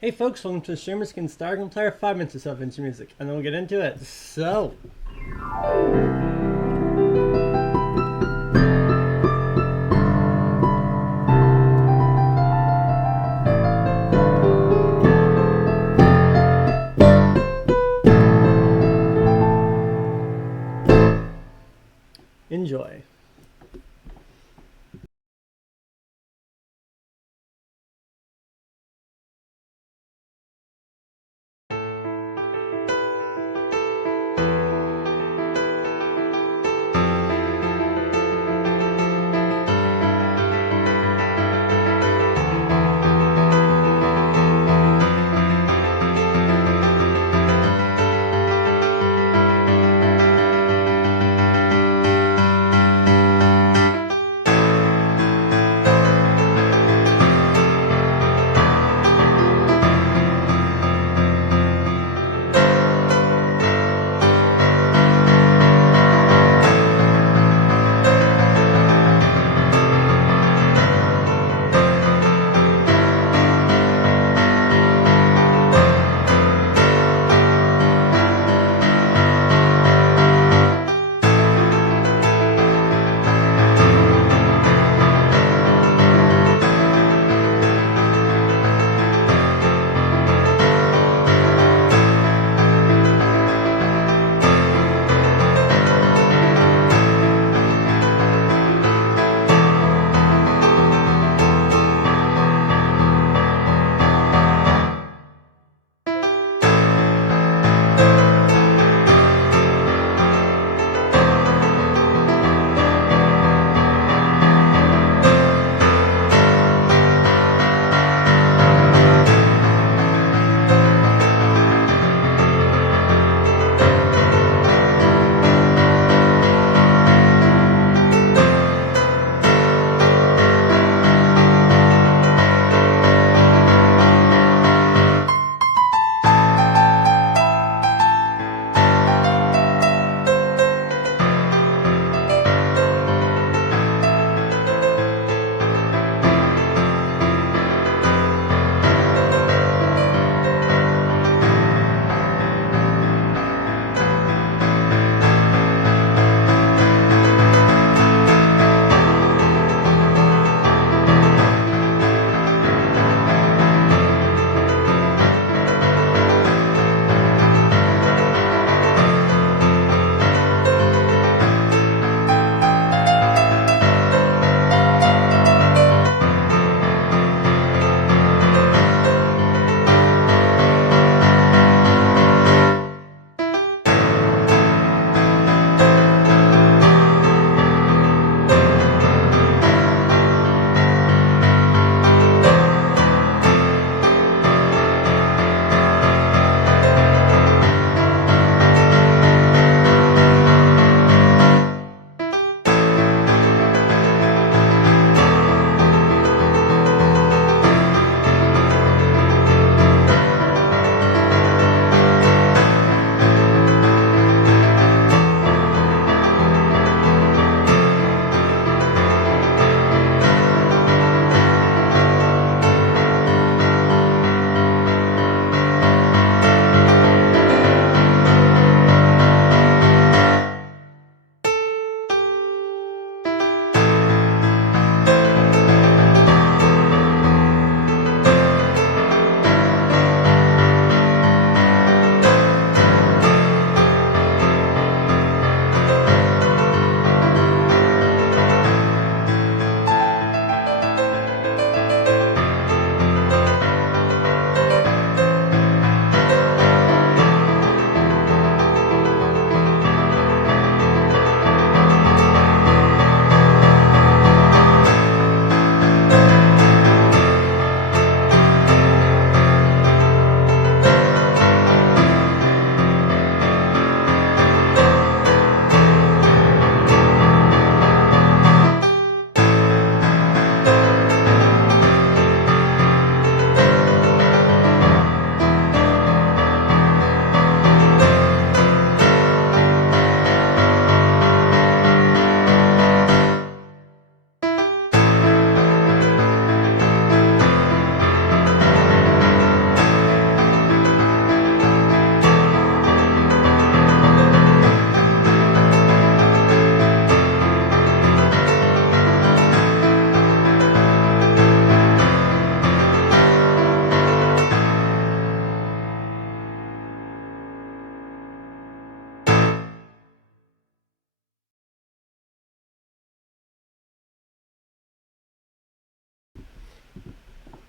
Hey folks, welcome to the Streamers Can Start and play 5 minutes or so of intro music, and then we'll get into it. So, enjoy.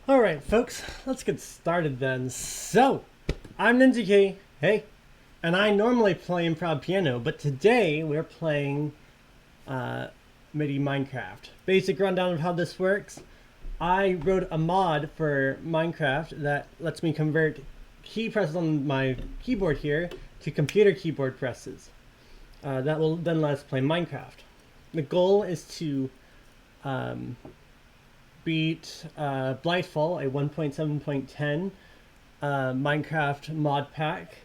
Alright, folks, let's get started then. So, I'm Ninja K, hey, and I normally play improv piano, but today we're playing Midi Minecraft. Basic rundown of how this works. I wrote a mod for Minecraft that lets me convert key presses on my keyboard here to computer keyboard presses. That will then let us play Minecraft. The goal is to beat Blightfall, a 1.7.10 Minecraft mod pack,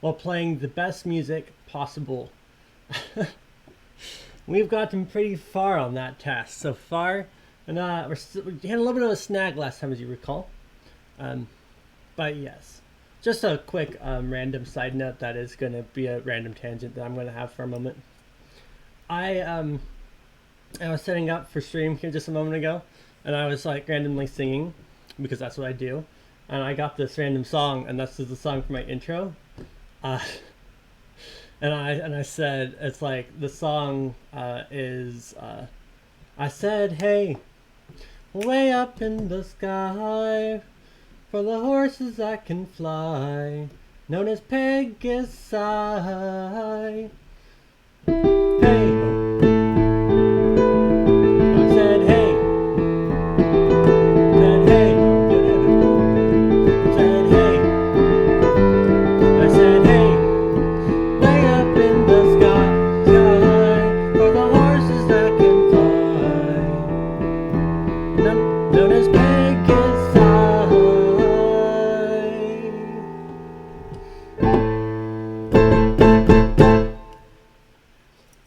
while playing the best music possible. We've gotten pretty far on that task so far, and we had a little bit of a snag last time, as you recall. But yes, just a quick random side note that is going to be a random tangent that I'm going to have for a moment. I was setting up for stream here just a moment ago, and I was like randomly singing because that's what I do, and I got this random song, and this is the song for my intro. And I said, it's like the song is I said, hey, way up in the sky, for the horses that can fly, known as Pegasi. Hey, I said, hey, said, hey, said, hey, I said, hey, way up in the sky, for the horses that can fly, known as Pegasi.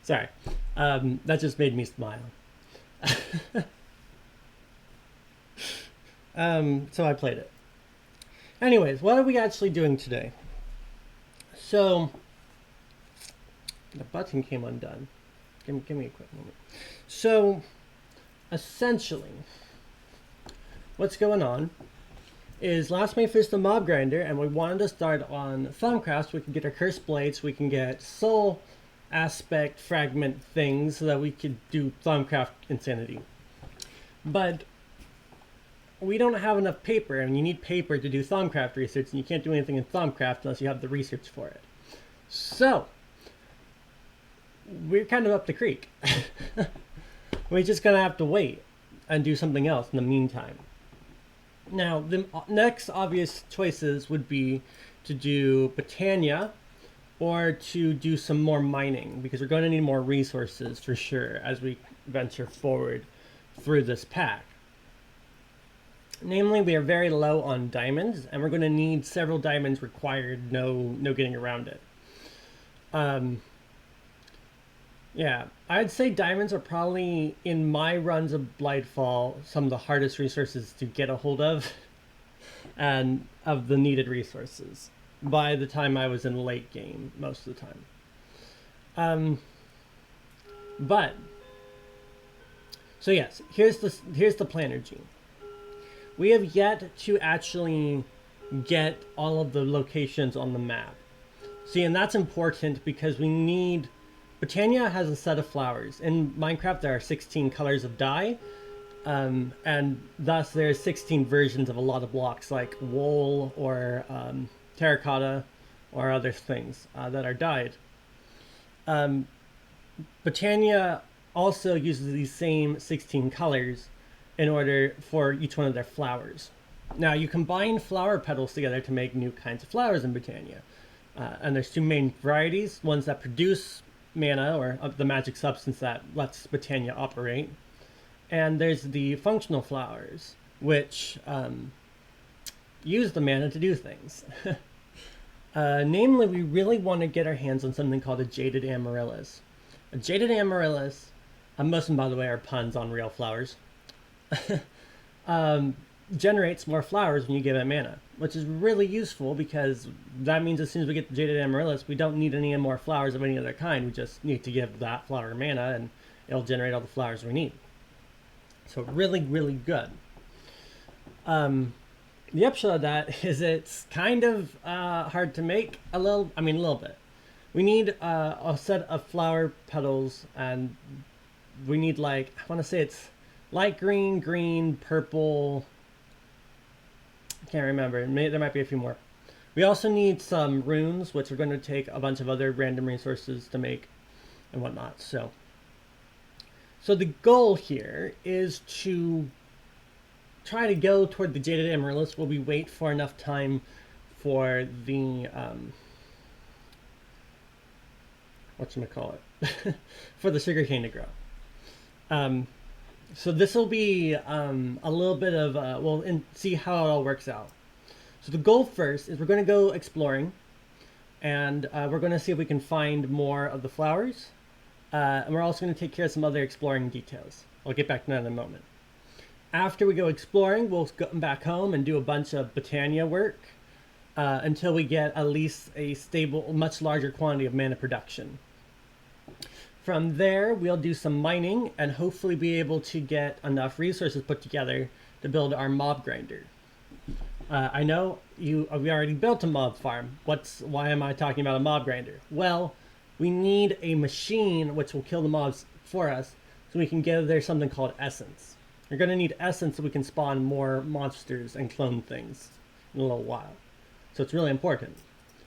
Sorry, that just made me smile. So I played it. Anyways, what are we actually doing today? So, the button came undone. Give me a quick moment. So, essentially, what's going on is last time we finished the mob grinder, and we wanted to start on Thumbcraft so we can get our cursed blades, so we can get soul aspect fragment things so that we could do Thumbcraft insanity. But we don't have enough paper, and you need paper to do Thumbcraft research, and you can't do anything in Thumbcraft unless you have the research for it. So, we're kind of up the creek. We're just gonna have to wait and do something else in the meantime. Now, the next obvious choices would be to do Botania or to do some more mining, because we're going to need more resources for sure as we venture forward through this pack. Namely, we are very low on diamonds, and we're going to need several diamonds required, no getting around it. Yeah, I'd say diamonds are probably, in my runs of Blightfall, some of the hardest resources to get a hold of, and of the needed resources, by the time I was in late game, most of the time. So yes, here's the planner gene. We have yet to actually get all of the locations on the map. See, and that's important because we need... Botania has a set of flowers. In Minecraft, there are 16 colors of dye, and thus there's 16 versions of a lot of blocks, like wool or terracotta or other things that are dyed. Botania also uses these same 16 colors in order for each one of their flowers. Now, you combine flower petals together to make new kinds of flowers in Botania. And there's two main varieties, ones that produce mana, or the magic substance that lets Botania operate. And there's the functional flowers, which use the mana to do things. Namely, we really want to get our hands on something called a Jaded Amaryllis. A Jaded Amaryllis, most of them, by the way, are puns on real flowers, generates more flowers when you give it mana, which is really useful because that means as soon as we get the Jaded Amaryllis, we don't need any more flowers of any other kind. We just need to give that flower mana, and it'll generate all the flowers we need. So really, really good. The upshot of that is it's kind of hard to make a little bit. We need a set of flower petals, and we need, like, I want to say it's light green, green, purple, Can't remember. There might be a few more. We also need some runes, which are going to take a bunch of other random resources to make and whatnot. So the goal here is to try to go toward the Jaded Amaryllis while we wait for enough time for the whatchamacallit, for the sugarcane to grow. So this will be a little bit of, see how it all works out. So the goal first is we're going to go exploring, and we're going to see if we can find more of the flowers. And we're also going to take care of some other exploring details. I'll get back to that in a moment. After we go exploring, we'll go back home and do a bunch of Botania work until we get at least a stable, much larger quantity of mana production. From there, we'll do some mining and hopefully be able to get enough resources put together to build our mob grinder. I know we already built a mob farm. Why am I talking about a mob grinder? Well, we need a machine which will kill the mobs for us so we can gather something called essence. We're going to need essence so we can spawn more monsters and clone things in a little while. So it's really important.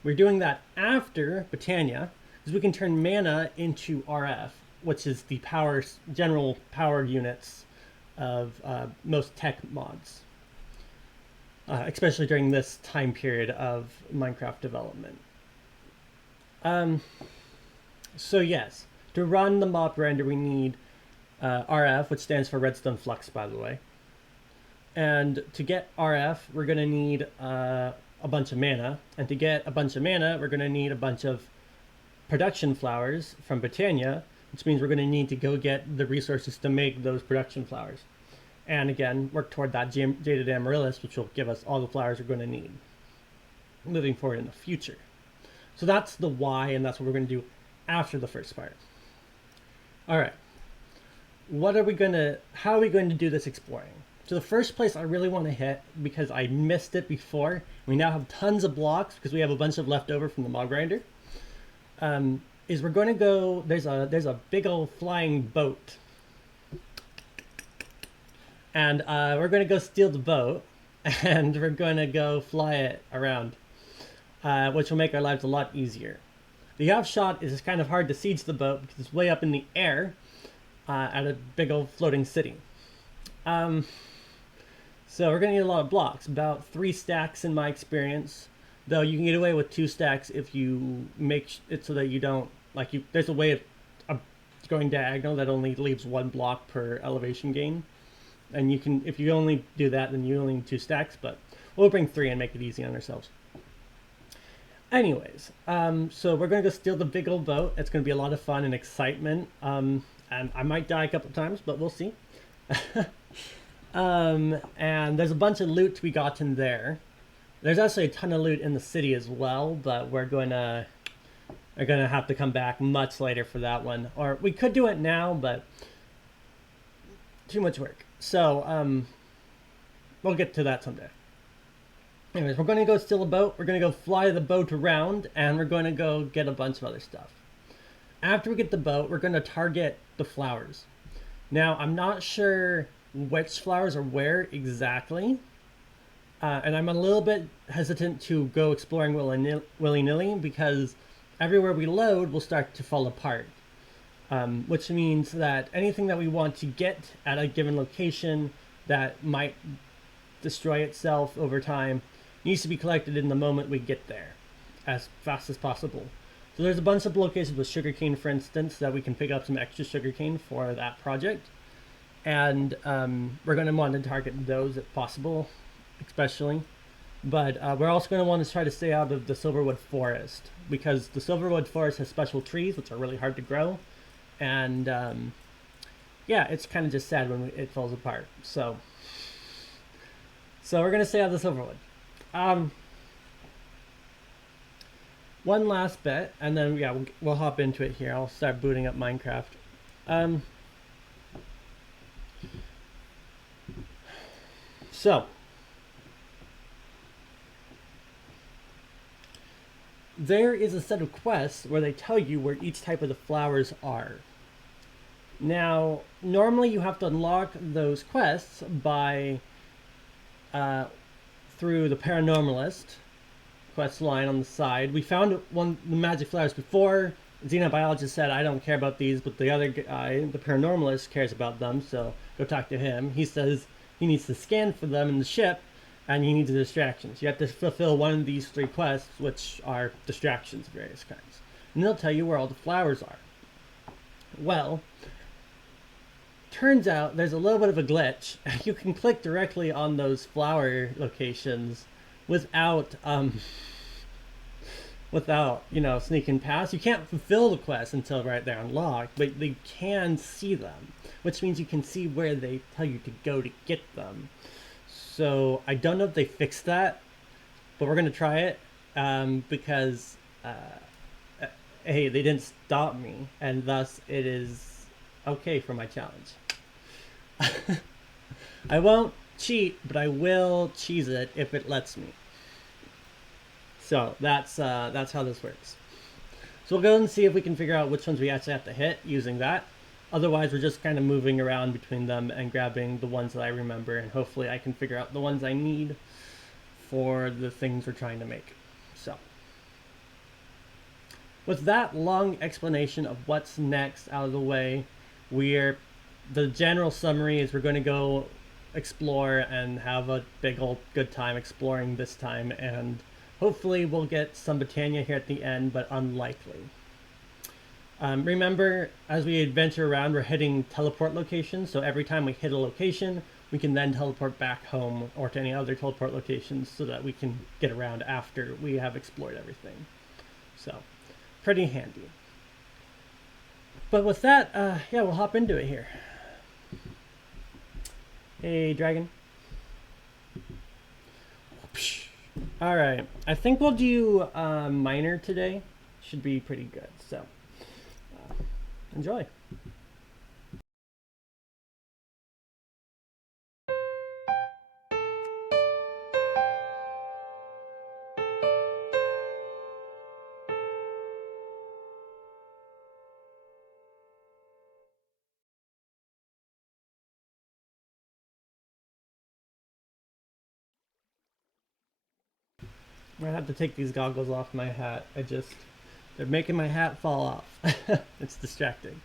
We're doing that after Botania, because we can turn mana into RF, which is the general power units of most tech mods, especially during this time period of Minecraft development. So yes, to run the mob grinder we need RF, which stands for redstone flux, by the way. And to get RF, we're going to need a bunch of mana. And to get a bunch of mana, we're going to need a bunch of production flowers from Botania, which means we're going to need to go get the resources to make those production flowers. And again, work toward that Jaded Amaryllis, which will give us all the flowers we're going to need moving forward in the future. So that's the why, and that's what we're going to do after the first part. All right. How are we going to do this exploring? So the first place I really want to hit, because I missed it before, we now have tons of blocks because we have a bunch of leftover from the mob grinder, is we're going to go, there's a big old flying boat. And we're going to go steal the boat, and we're going to go fly it around, which will make our lives a lot easier. The offshot is kind of hard to siege the boat because it's way up in the air at a big old floating city. So we're going to need a lot of blocks, about 3 stacks in my experience, though you can get away with 2 stacks if you make it so that you don't, there's a way of going diagonal that only leaves 1 block per elevation gain. And you can, if you only do that, then you only need 2 stacks, but we'll bring 3 and make it easy on ourselves. Anyways, so we're going to go steal the big old boat. It's going to be a lot of fun and excitement. And I might die a couple times, but we'll see. And there's a bunch of loot to be gotten there. There's actually a ton of loot in the city as well, but we're gonna have to come back much later for that one. Or we could do it now, but too much work. So we'll get to that someday. Anyways, we're going to go steal a boat, we're going to go fly the boat around, and we're going to go get a bunch of other stuff. After we get the boat, we're going to target the flowers. Now, I'm not sure which flowers are where exactly, and I'm a little bit hesitant to go exploring willy-nilly because everywhere we load will start to fall apart, which means that anything that we want to get at a given location that might destroy itself over time needs to be collected in the moment we get there as fast as possible. So there's a bunch of locations with sugarcane, for instance, that we can pick up some extra sugarcane for that project. And we're going to want to target those if possible, especially. But we're also going to want to try to stay out of the Silverwood Forest, because the Silverwood Forest has special trees, which are really hard to grow. And yeah, it's kind of just sad when it falls apart. So we're going to stay out of the Silverwood. One last bit, and then yeah, we'll hop into it here. I'll start booting up Minecraft. So there is a set of quests where they tell you where each type of the flowers are. Now, normally you have to unlock those quests by through the Paranormalist quest line on the side. We found one the magic flowers before. Xenobiologist said, I don't care about these, but the other guy, the Paranormalist, cares about them, so go talk to him. He says he needs to scan for them in the ship, and he needs distractions. You have to fulfill one of these 3 quests, which are distractions of various kinds. And they'll tell you where all the flowers are. Well, turns out there's a little bit of a glitch. You can click directly on those flower locations without sneaking past. You can't fulfill the quest until right they're unlocked, but they can see them, which means you can see where they tell you to go to get them. So I don't know if they fixed that, but we're gonna try it because hey, they didn't stop me, and thus it is okay for my challenge. I won't cheat, but I will cheese it if it lets me. So that's how this works. So we'll go and see if we can figure out which ones we actually have to hit using that. Otherwise, we're just kind of moving around between them and grabbing the ones that I remember, and hopefully I can figure out the ones I need for the things we're trying to make. So, with that long explanation of what's next out of the way, the general summary is we're going to go explore and have a big old good time exploring this time, and hopefully we'll get some Britannia here at the end, but unlikely. Remember, as we adventure around, we're hitting teleport locations, so every time we hit a location, we can then teleport back home or to any other teleport locations so that we can get around after we have explored everything. So, pretty handy. But with that, yeah, we'll hop into it here. Hey, dragon. All right, I think we'll do minor today. Should be pretty good. So, enjoy. I have to take these goggles off my hat. They're making my hat fall off. It's distracting.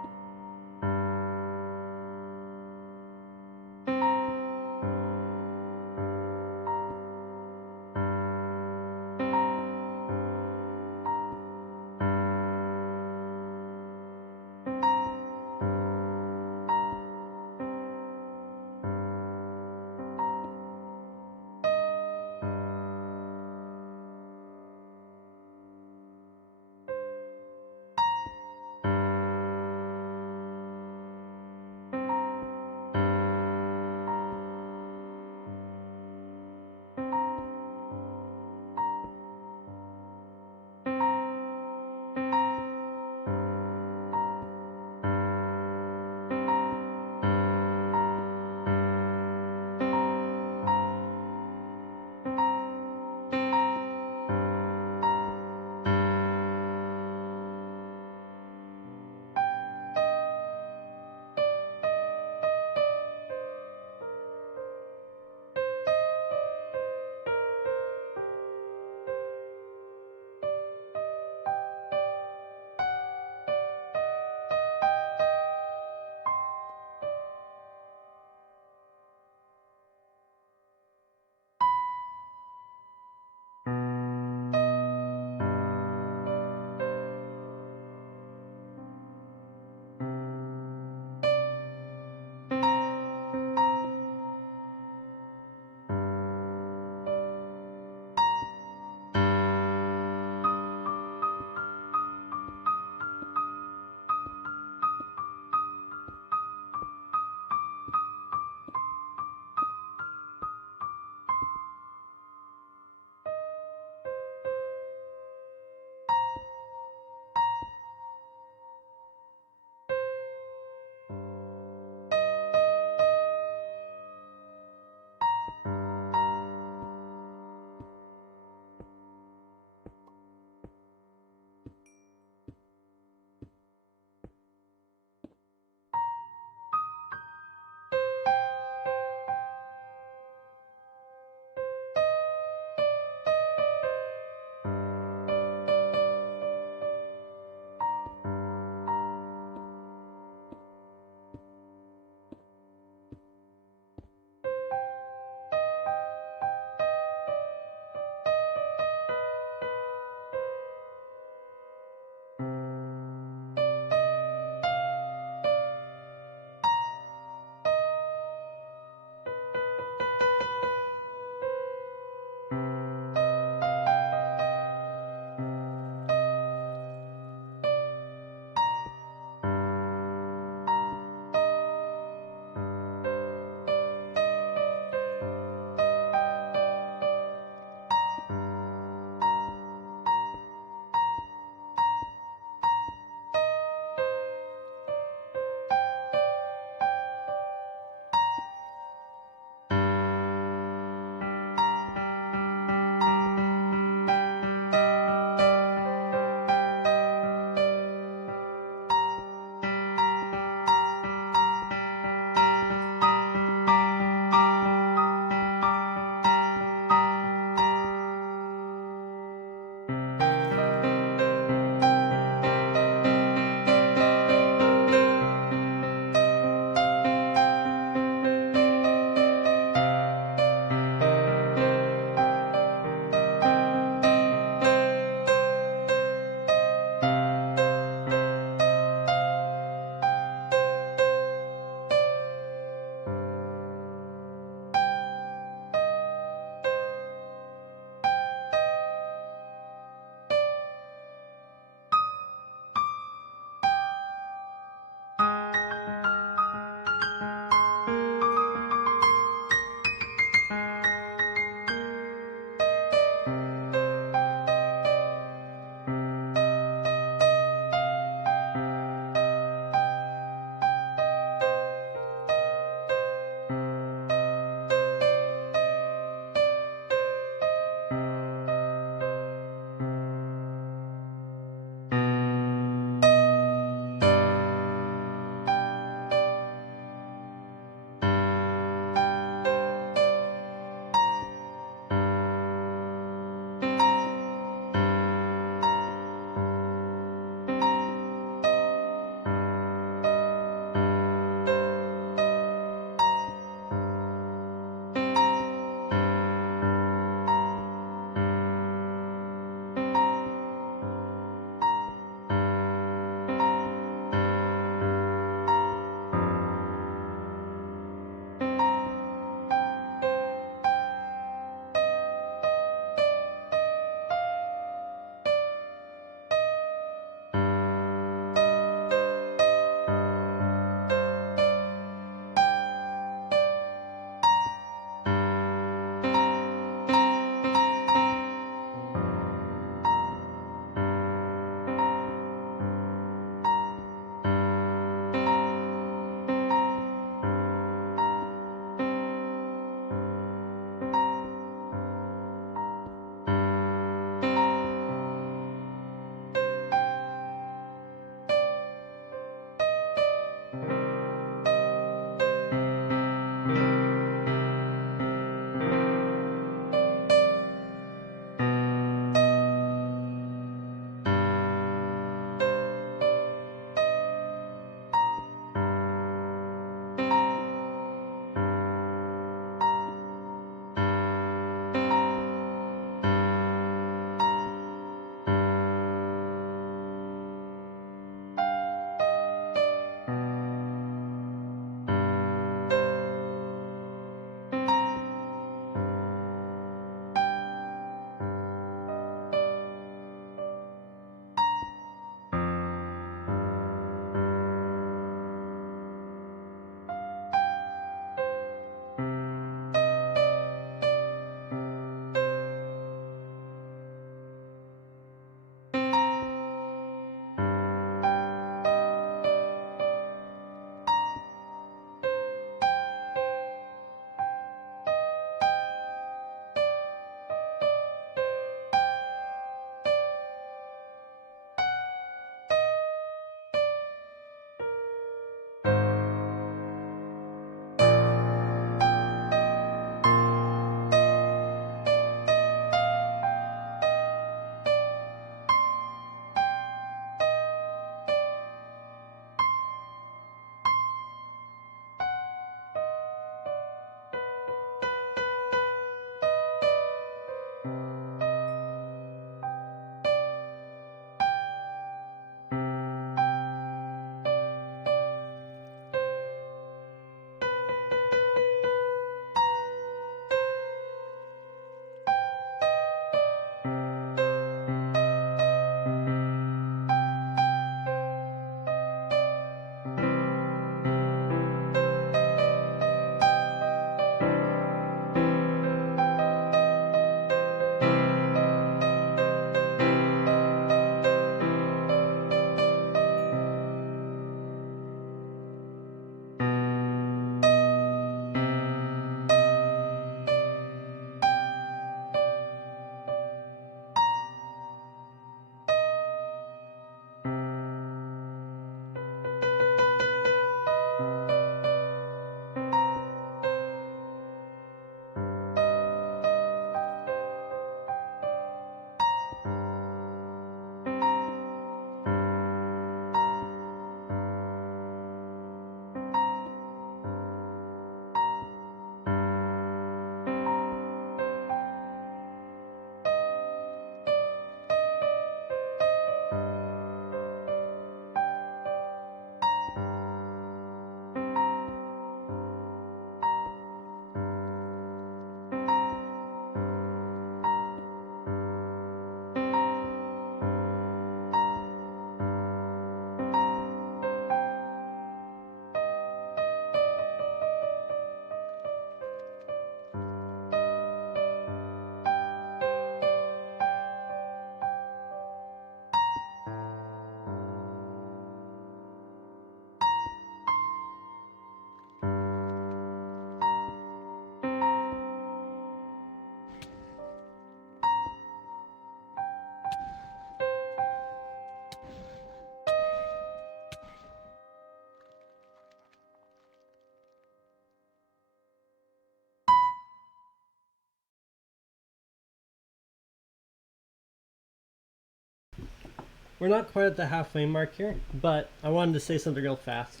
we're not quite at the halfway mark here, but I wanted to say something real fast.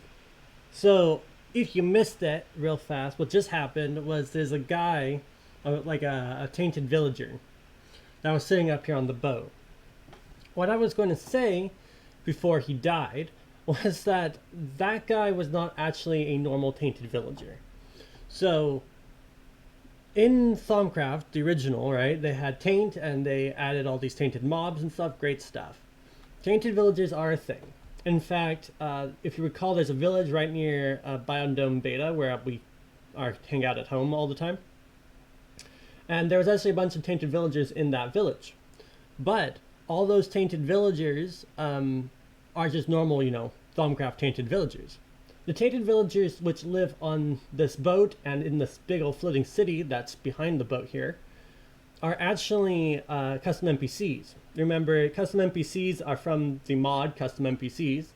So, if you missed it real fast, what just happened was there's a guy, like a tainted villager, that was sitting up here on the boat. What I was going to say before he died was that that guy was not actually a normal tainted villager. So, in Thaumcraft, the original, right, they had taint and they added all these tainted mobs and stuff, great stuff. Tainted villagers are a thing. In fact, if you recall, there's a village right near Biodome Beta where we hang out at home all the time. And there was actually a bunch of tainted villagers in that village. But all those tainted villagers are just normal, Thaumcraft tainted villagers. The tainted villagers which live on this boat and in this big old floating city that's behind the boat here are actually custom NPCs. Remember, custom NPCs are from the mod Custom NPCs,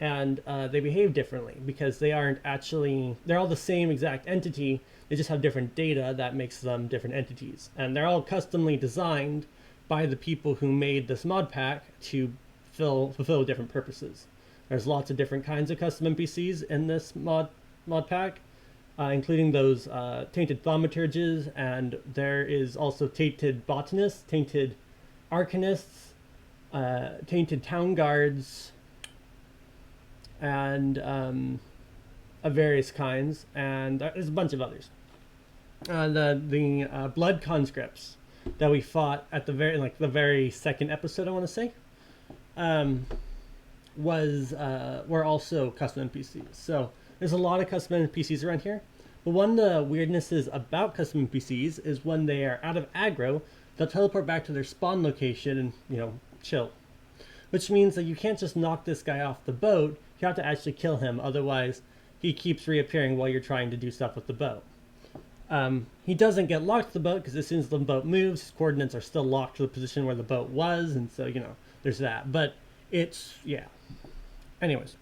and they behave differently because they aren't actually, they're all the same exact entity, they just have different data that makes them different entities. And they're all customly designed by the people who made this mod pack to fulfill different purposes. There's lots of different kinds of custom NPCs in this mod pack, including those tainted thaumaturges, and there is also tainted botanists, tainted arcanists, tainted town guards, and of various kinds, and there's a bunch of others. The blood conscripts that we fought at the very second episode, I want to say, were also custom NPCs. So there's a lot of custom NPCs around here. But one of the weirdnesses about custom NPCs is when they are out of aggro, they'll teleport back to their spawn location and, chill. Which means that you can't just knock this guy off the boat, you have to actually kill him, otherwise he keeps reappearing while you're trying to do stuff with the boat. He doesn't get locked to the boat because as soon as the boat moves, his coordinates are still locked to the position where the boat was, and so, there's that. But it's, yeah. Anyways.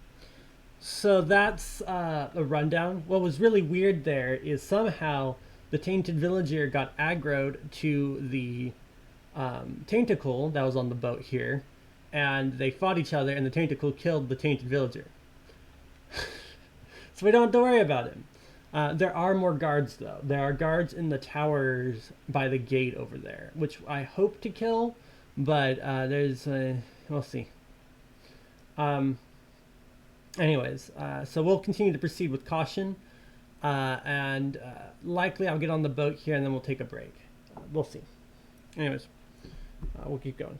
So that's a rundown. What was really weird there is somehow the tainted villager got aggroed to the tainticle that was on the boat here, and they fought each other, and the tainticle killed the tainted villager. So we don't have to worry about him. There are more guards, though. There are guards in the towers by the gate over there, which I hope to kill, but we'll see. Anyways, so we'll continue to proceed with caution, and likely I'll get on the boat here and then we'll take a break. We'll see. Anyways, we'll keep going.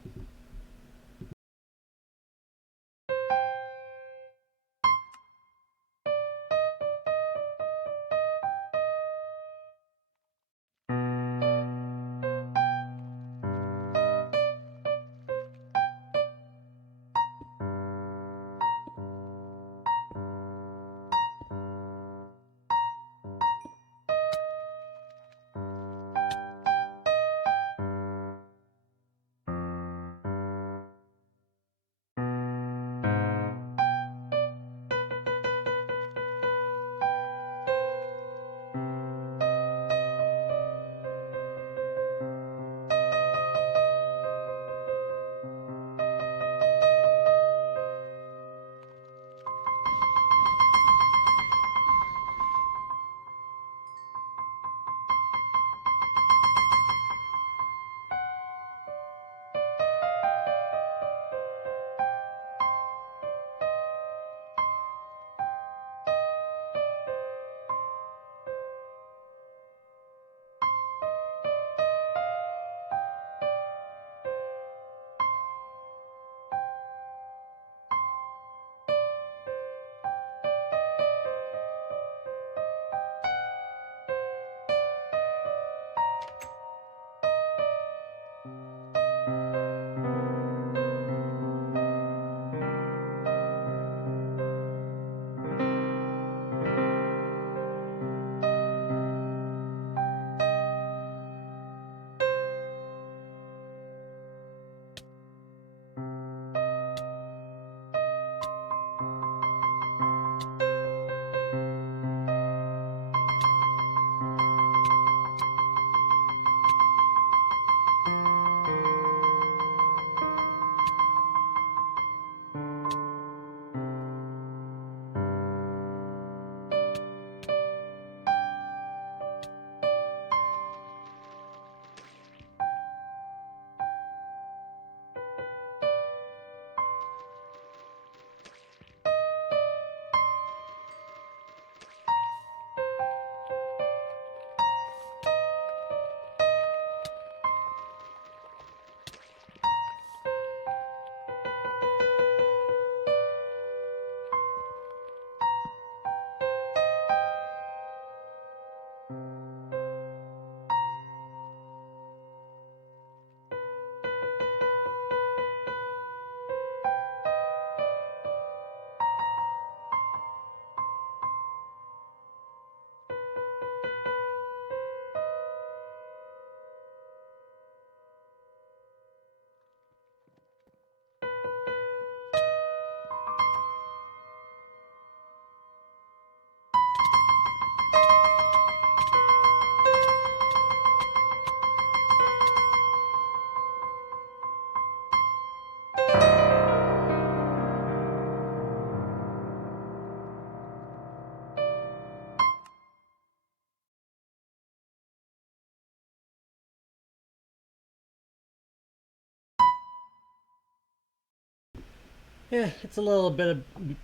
Yeah, it's a little bit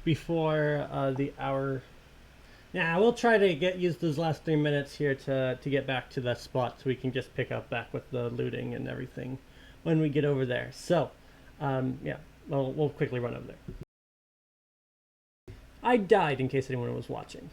before the hour. Yeah, we'll try to use those last 3 minutes here to get back to that spot so we can just pick up back with the looting and everything when we get over there. So, yeah, we'll quickly run over there. I died in case anyone was watching.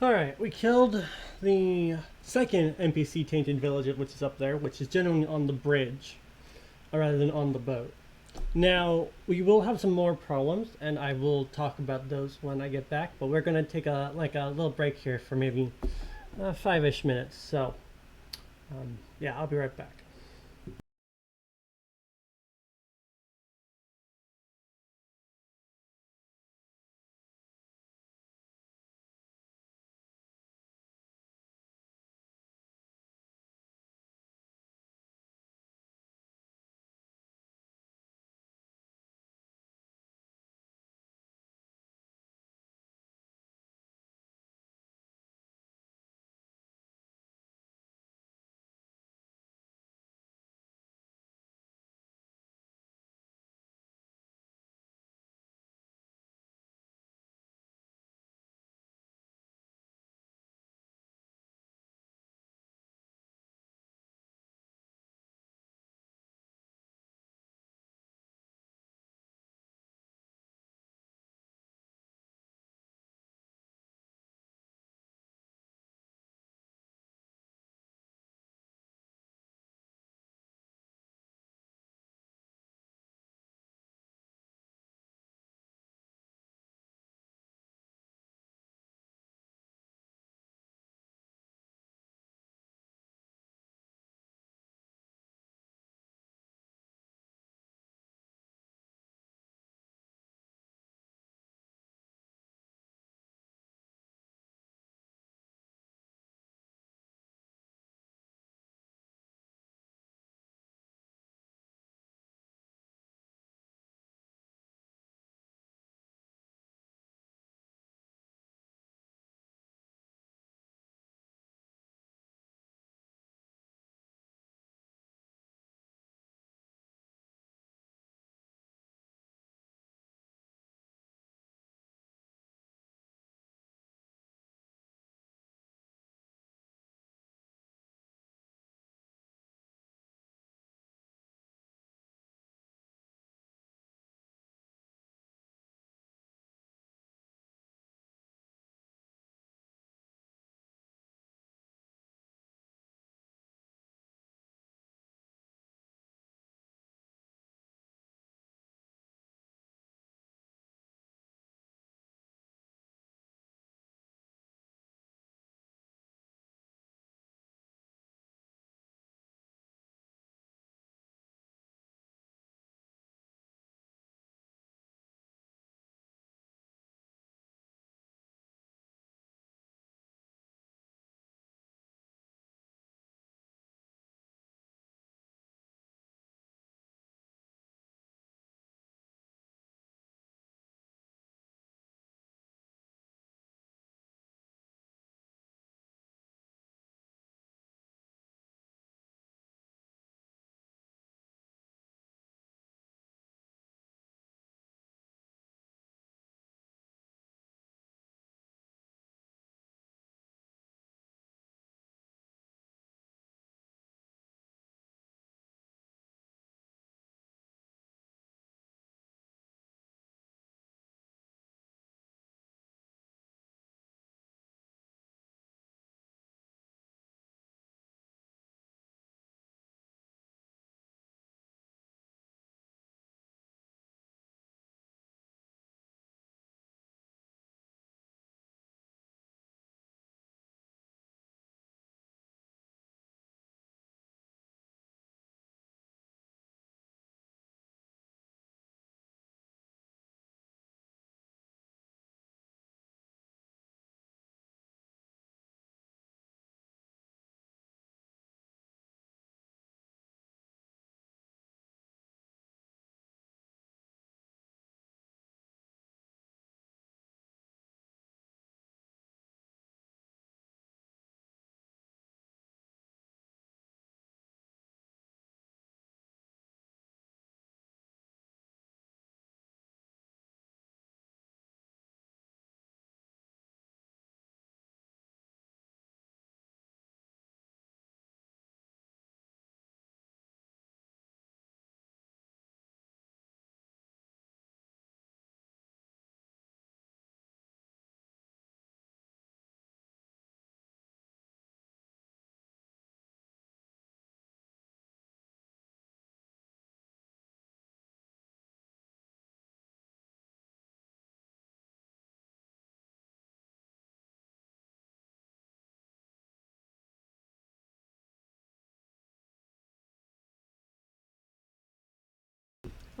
Alright, we killed the second NPC tainted village, which is up there, which is generally on the bridge rather than on the boat. Now, we will have some more problems, and I will talk about those when I get back, but we're going to take a little break here for maybe 5-ish minutes. So, yeah, I'll be right back.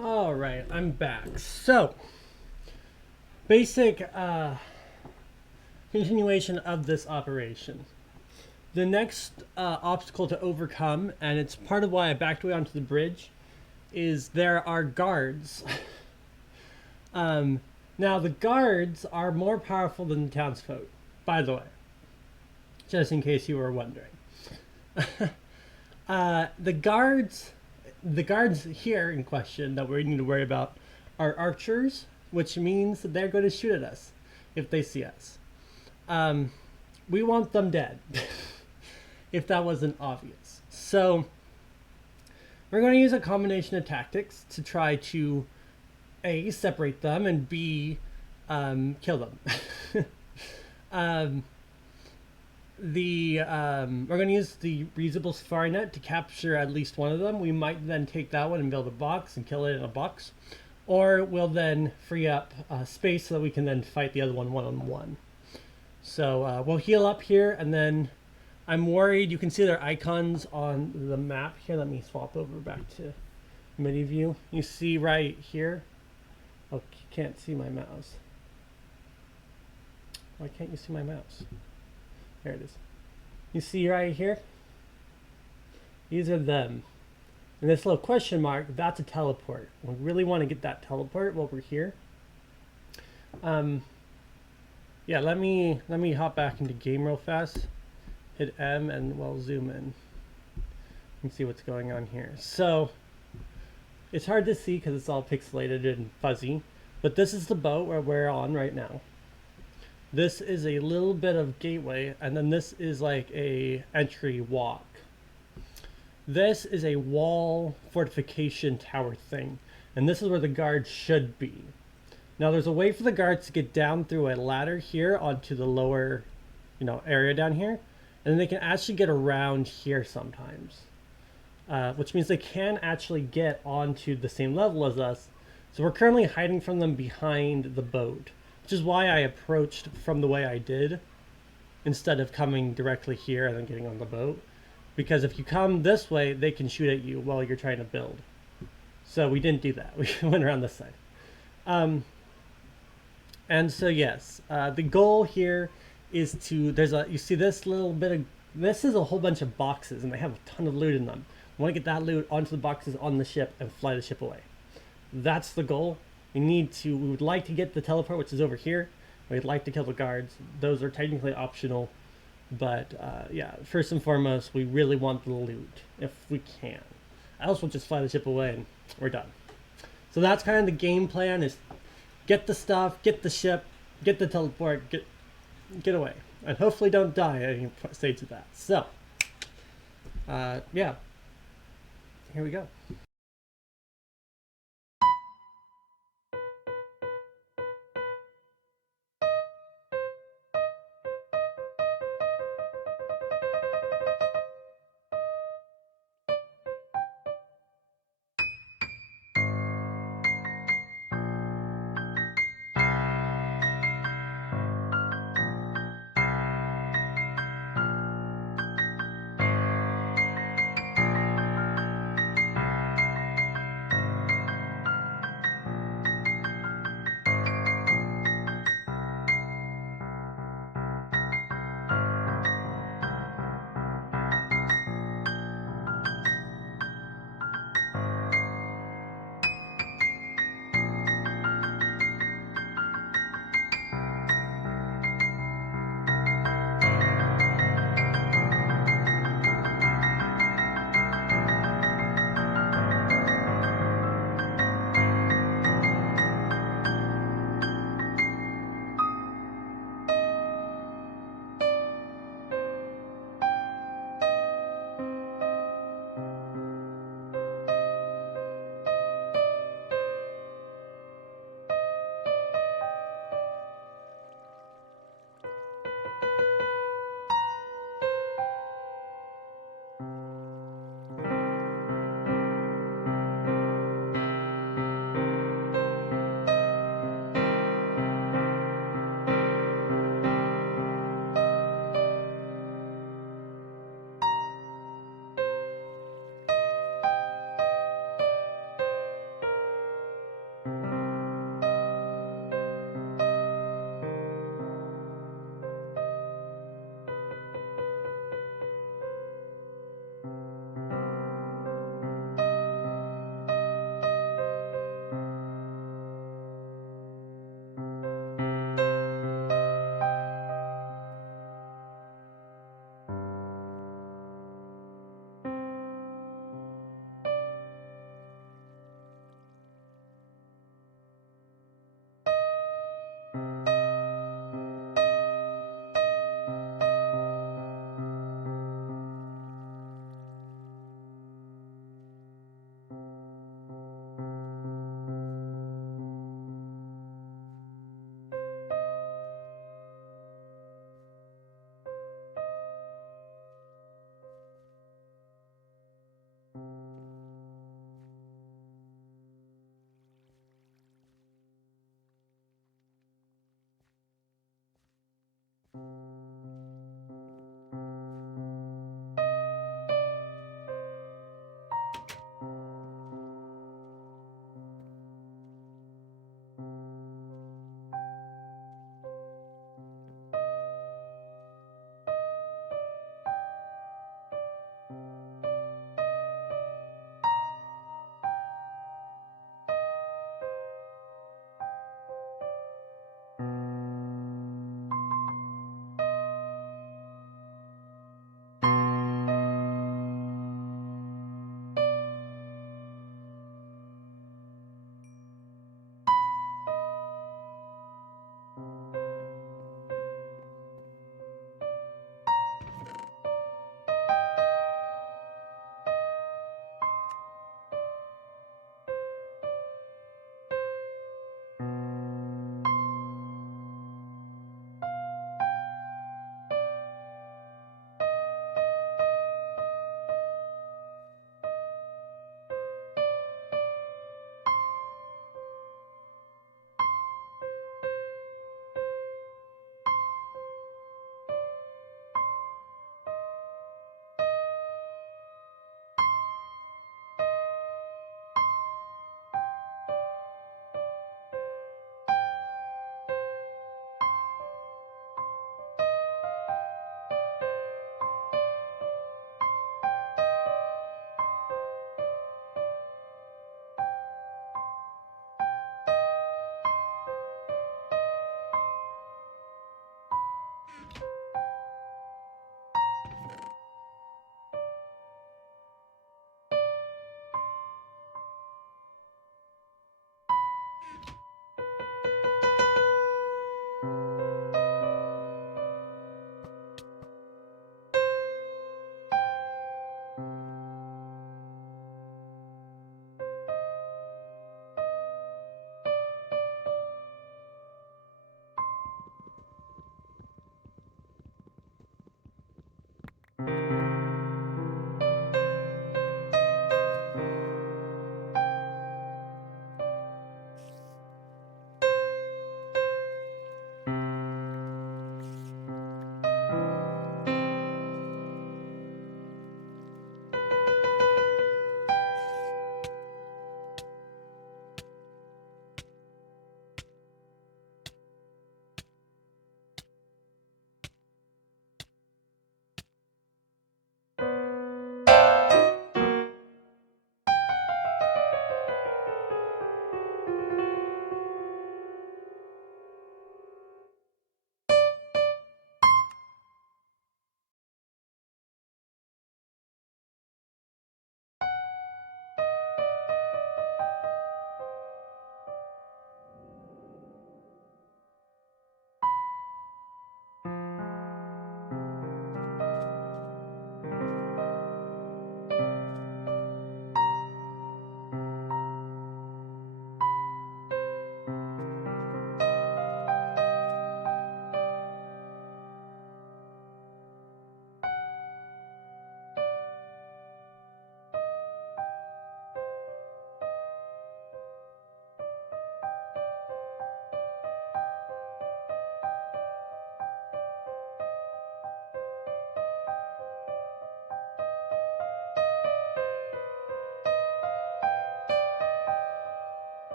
All right, I'm back. So, basic continuation of this operation. The next obstacle to overcome, and it's part of why I backed away onto the bridge, is there are guards. Now, the guards are more powerful than the townsfolk, by the way, just in case you were wondering. The guards here in question that we need to worry about are archers, which means that they're going to shoot at us if they see us. We want them dead, if that wasn't obvious. So we're going to use a combination of tactics to try to A, separate them, and B, kill them. We're going to use the reusable safari net to capture at least one of them. We might then take that one and build a box and kill it in a box, or we'll then free up space so that we can then fight the other one-on-one. So we'll heal up here, and then I'm worried. You can see their icons on the map here. Let me swap over back to Midi view. You see right here. Oh, you can't see my mouse. Why can't you see my mouse? There it is. You see right here? These are them. And this little question mark, that's a teleport. We really want to get that teleport while we're here. Yeah, let me hop back into game real fast. Hit M and we'll zoom in and see what's going on here. So it's hard to see because it's all pixelated and fuzzy, but this is the boat where we're on right now. This is a little bit of gateway, and then this is like a entry walk. This is a wall fortification tower thing, and this is where the guards should be. Now there's a way for the guards to get down through a ladder here onto the lower, area down here, and then they can actually get around here sometimes, which means they can actually get onto the same level as us. So we're currently hiding from them behind the boat, which is why I approached from the way I did instead of coming directly here and then getting on the boat. Because if you come this way, they can shoot at you while you're trying to build. So we didn't do that. We went around this side. And so yes, the goal here is to, you see this little bit of, this is a whole bunch of boxes and they have a ton of loot in them. We want to get that loot onto the boxes on the ship and fly the ship away. That's the goal. We would like to get the teleport, which is over here. We'd like to kill the guards. Those are technically optional. But yeah, first and foremost, we really want the loot, if we can. Else we'll just fly the ship away and we're done. So that's kind of the game plan, is get the stuff, get the ship, get the teleport, get away. And hopefully don't die at any stage of that. So, yeah. Here we go.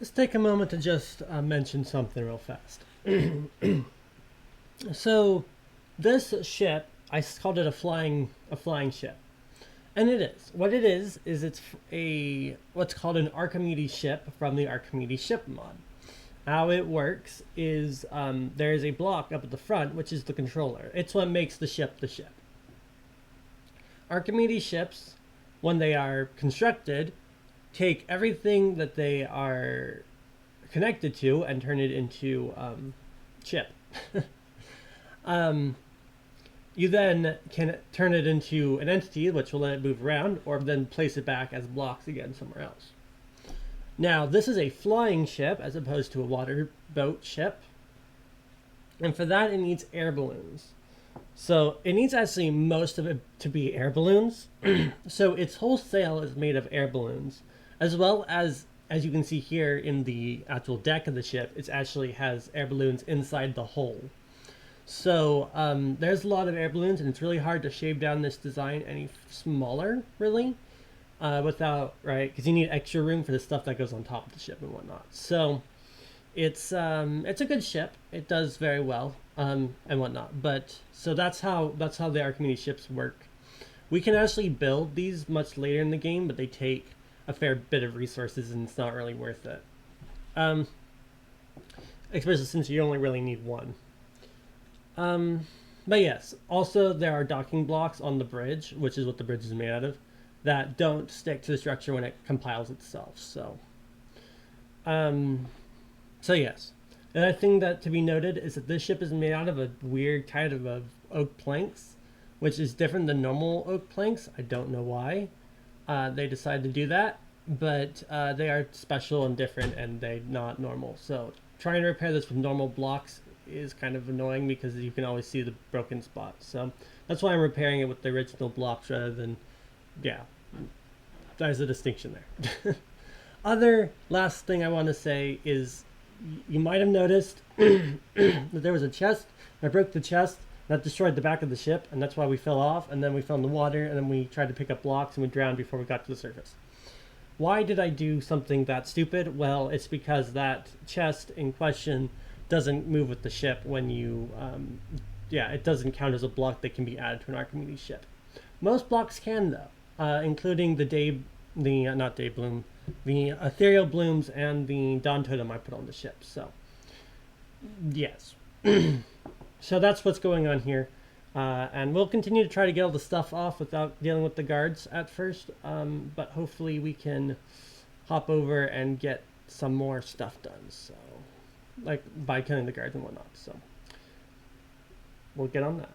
Let's take a moment to just mention something real fast. So, this ship, I called it a flying ship, and it is. What it is it's a what's called an Archimedes ship from the Archimedes ship mod. How it works is there is a block up at the front, which is the controller. It's what makes the ship the ship. Archimedes ships, when they are constructed, take everything that they are connected to and turn it into chip. You then can turn it into an entity, which will let it move around, or then place it back as blocks again somewhere else. Now, this is a flying ship as opposed to a water boat ship. And for that, it needs air balloons. So it needs actually most of it to be air balloons. So its whole sail is made of air balloons, as well as you can see here in the actual deck of the ship, it actually has air balloons inside the hull. So there's a lot of air balloons, and it's really hard to shave down this design any smaller, really, without, right, because you need extra room for the stuff that goes on top of the ship and whatnot. So it's a good ship. It does very well and whatnot. But so that's how the Archimedes ships work. We can actually build these much later in the game, but they take a fair bit of resources, and it's not really worth it. Especially since you only really need one. But yes, also there are docking blocks on the bridge, which is what the bridge is made out of, that don't stick to the structure when it compiles itself. Um, so yes. Another thing that to be noted is that this ship is made out of a weird kind of oak planks, which is different than normal oak planks. I don't know why they decided to do that, but they are special and different, and they're not normal. So trying to repair this with normal blocks is kind of annoying because you can always see the broken spots. So that's why I'm repairing it with the original blocks rather than, yeah, there's a distinction there. Other last thing I want to say is you might have noticed that there was a chest. I broke the chest. That destroyed the back of the ship, and that's why we fell off, and then we fell in the water, and then we tried to pick up blocks, and we drowned before we got to the surface. Why did I do something that stupid? Well, it's because that chest in question doesn't move with the ship when you, yeah, it doesn't count as a block that can be added to an Archimedes ship. Most blocks can, though, including not day bloom, the ethereal blooms and the dawn totem I put on the ship. So, yes. So that's what's going on here. And we'll continue to try to get all the stuff off without dealing with the guards at first. But hopefully we can hop over and get some more stuff done. So, like by killing the guards and whatnot. So, we'll get on that.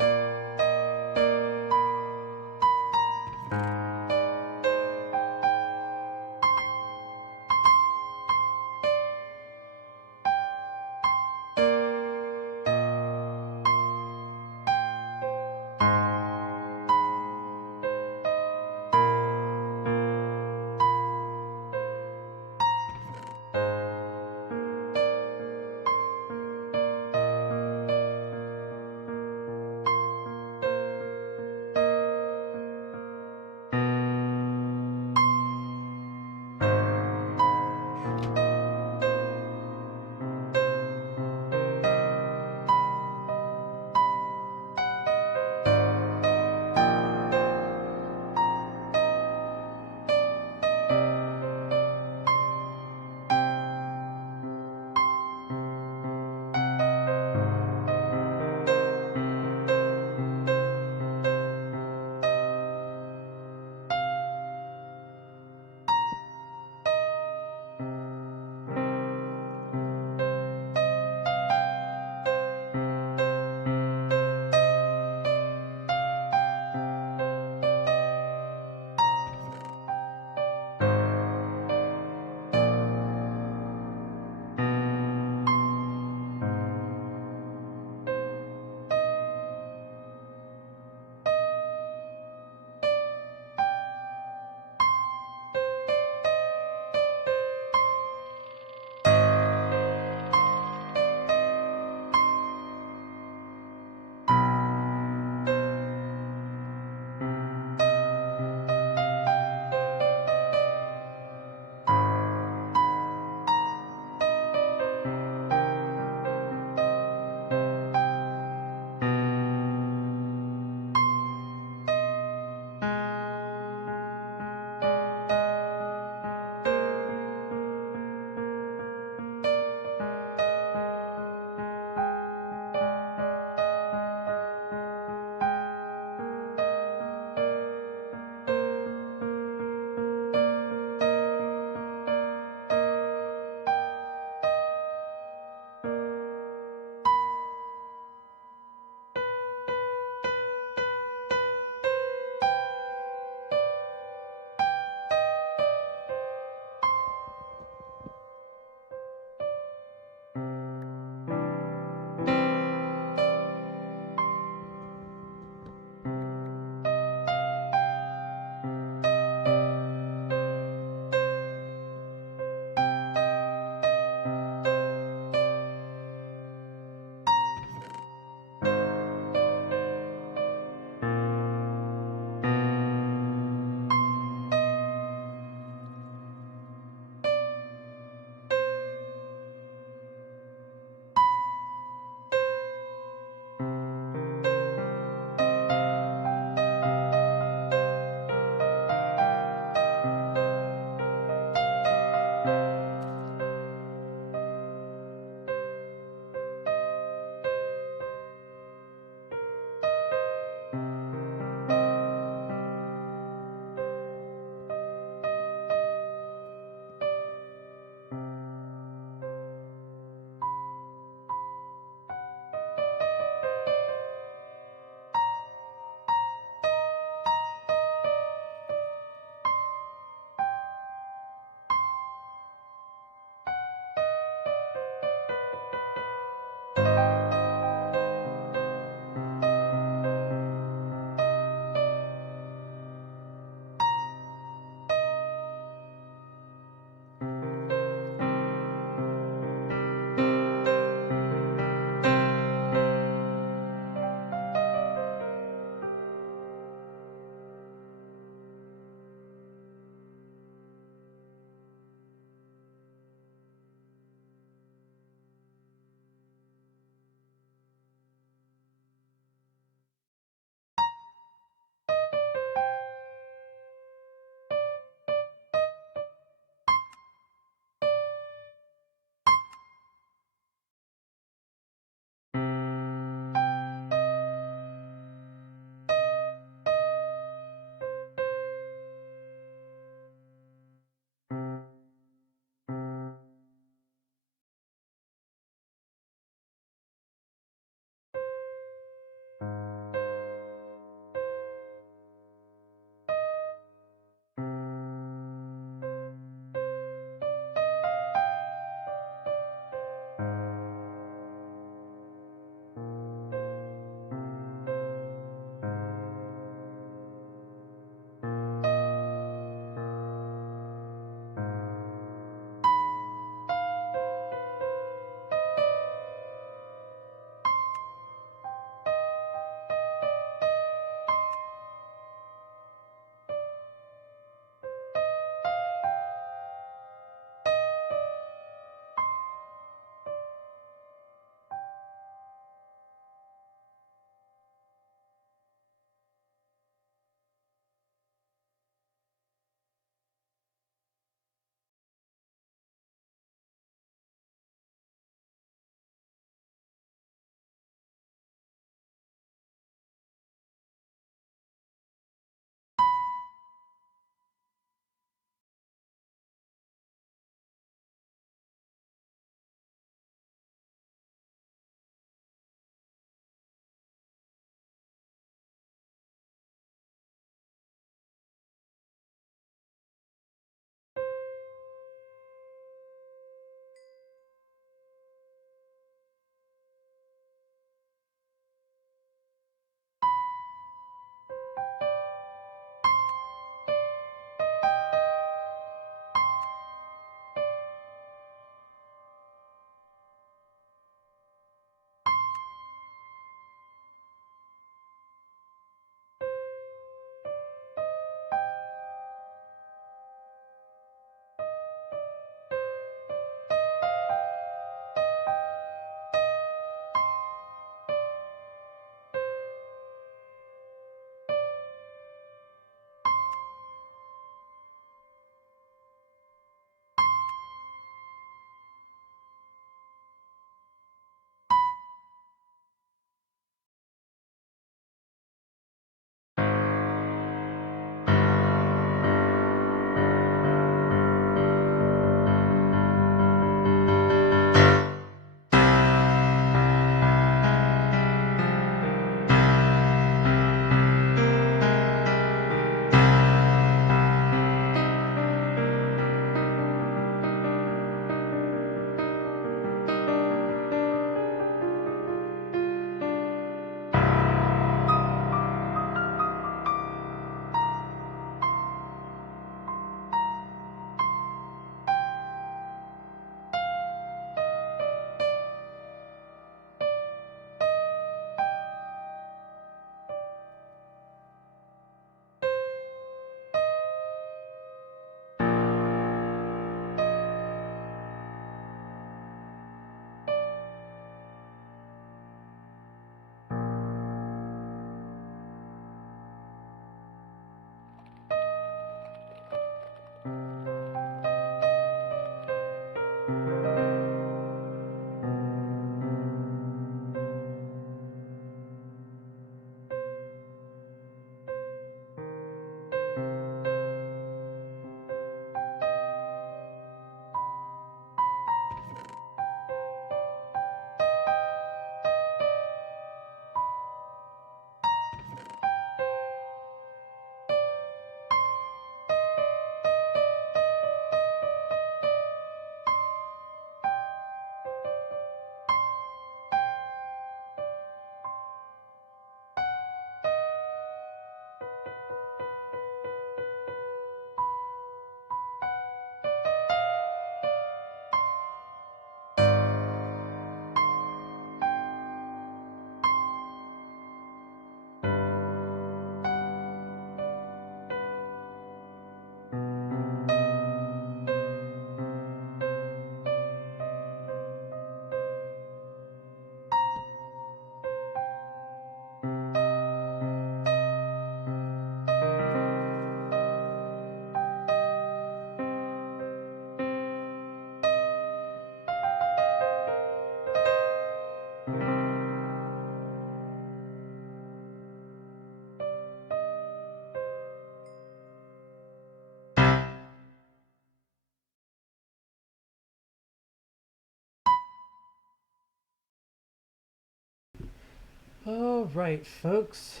All right, folks.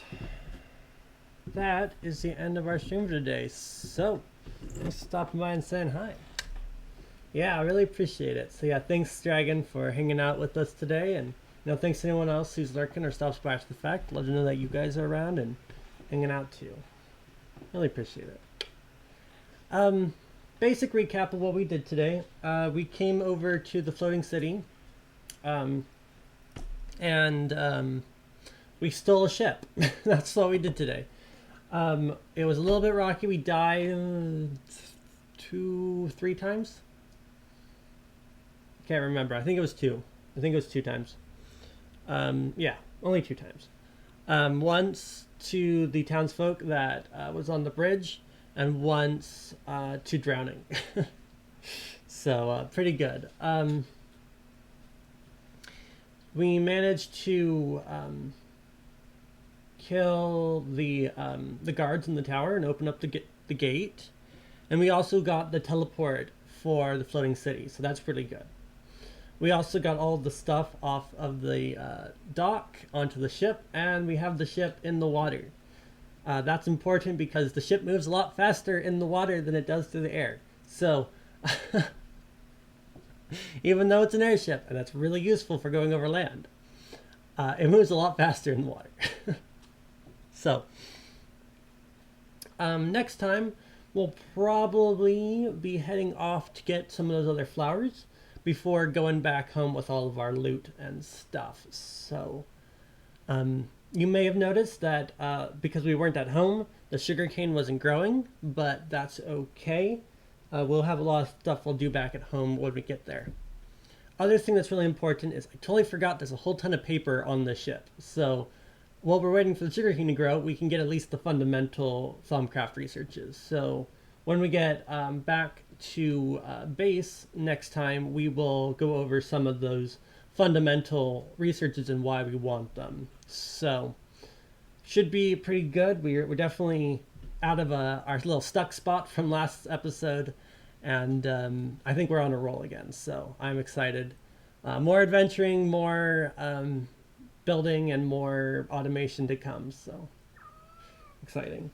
That is the end of our stream for today. So, thanks for stopping by and saying hi. Yeah, I really appreciate it. So yeah, thanks Dragon for hanging out with us today, and thanks to anyone else who's lurking or stops by after the fact. Let them know that you guys are around and hanging out too. Really appreciate it. Basic recap of what we did today. We came over to the floating city, and we stole a ship. That's what we did today. It was a little bit rocky. We died 2-3 times. Can't remember. I think it was 2. I think it was 2 times. Yeah, only 2 times. Once to the townsfolk that was on the bridge, and once to drowning. So pretty good. We managed to kill the guards in the tower and open up the gate, and we also got the teleport for the floating city, so that's pretty good. We also got all the stuff off of the dock onto the ship, and we have the ship in the water. That's important because the ship moves a lot faster in the water than it does through the air. So, even though it's an airship, and that's really useful for going over land, it moves a lot faster in the water. So, next time, we'll probably be heading off to get some of those other flowers before going back home with all of our loot and stuff. So, you may have noticed that because we weren't at home, the sugarcane wasn't growing, but that's okay. We'll have a lot of stuff we'll do back at home when we get there. Other thing that's really important is I totally forgot there's a whole ton of paper on the ship. So while we're waiting for the sugarcane to grow, we can get at least the fundamental Thaumcraft researches. So when we get back to base next time, we will go over some of those fundamental researches and why we want them. So should be pretty good. We're definitely out of our little stuck spot from last episode, and I think we're on a roll again. So I'm excited. More adventuring, more building, and more automation to come. So exciting.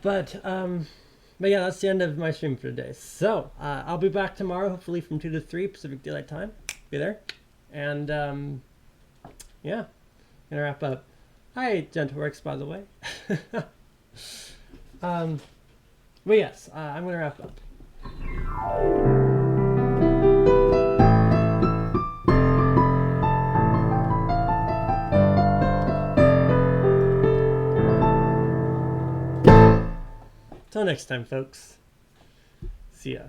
But yeah, that's the end of my stream for today. So I'll be back tomorrow, hopefully from 2 to 3 Pacific Daylight Time. Be there. And yeah, gonna wrap up. Hi, Gentleworks, by the way. But yes, I'm gonna wrap up. Till next time, folks. See ya.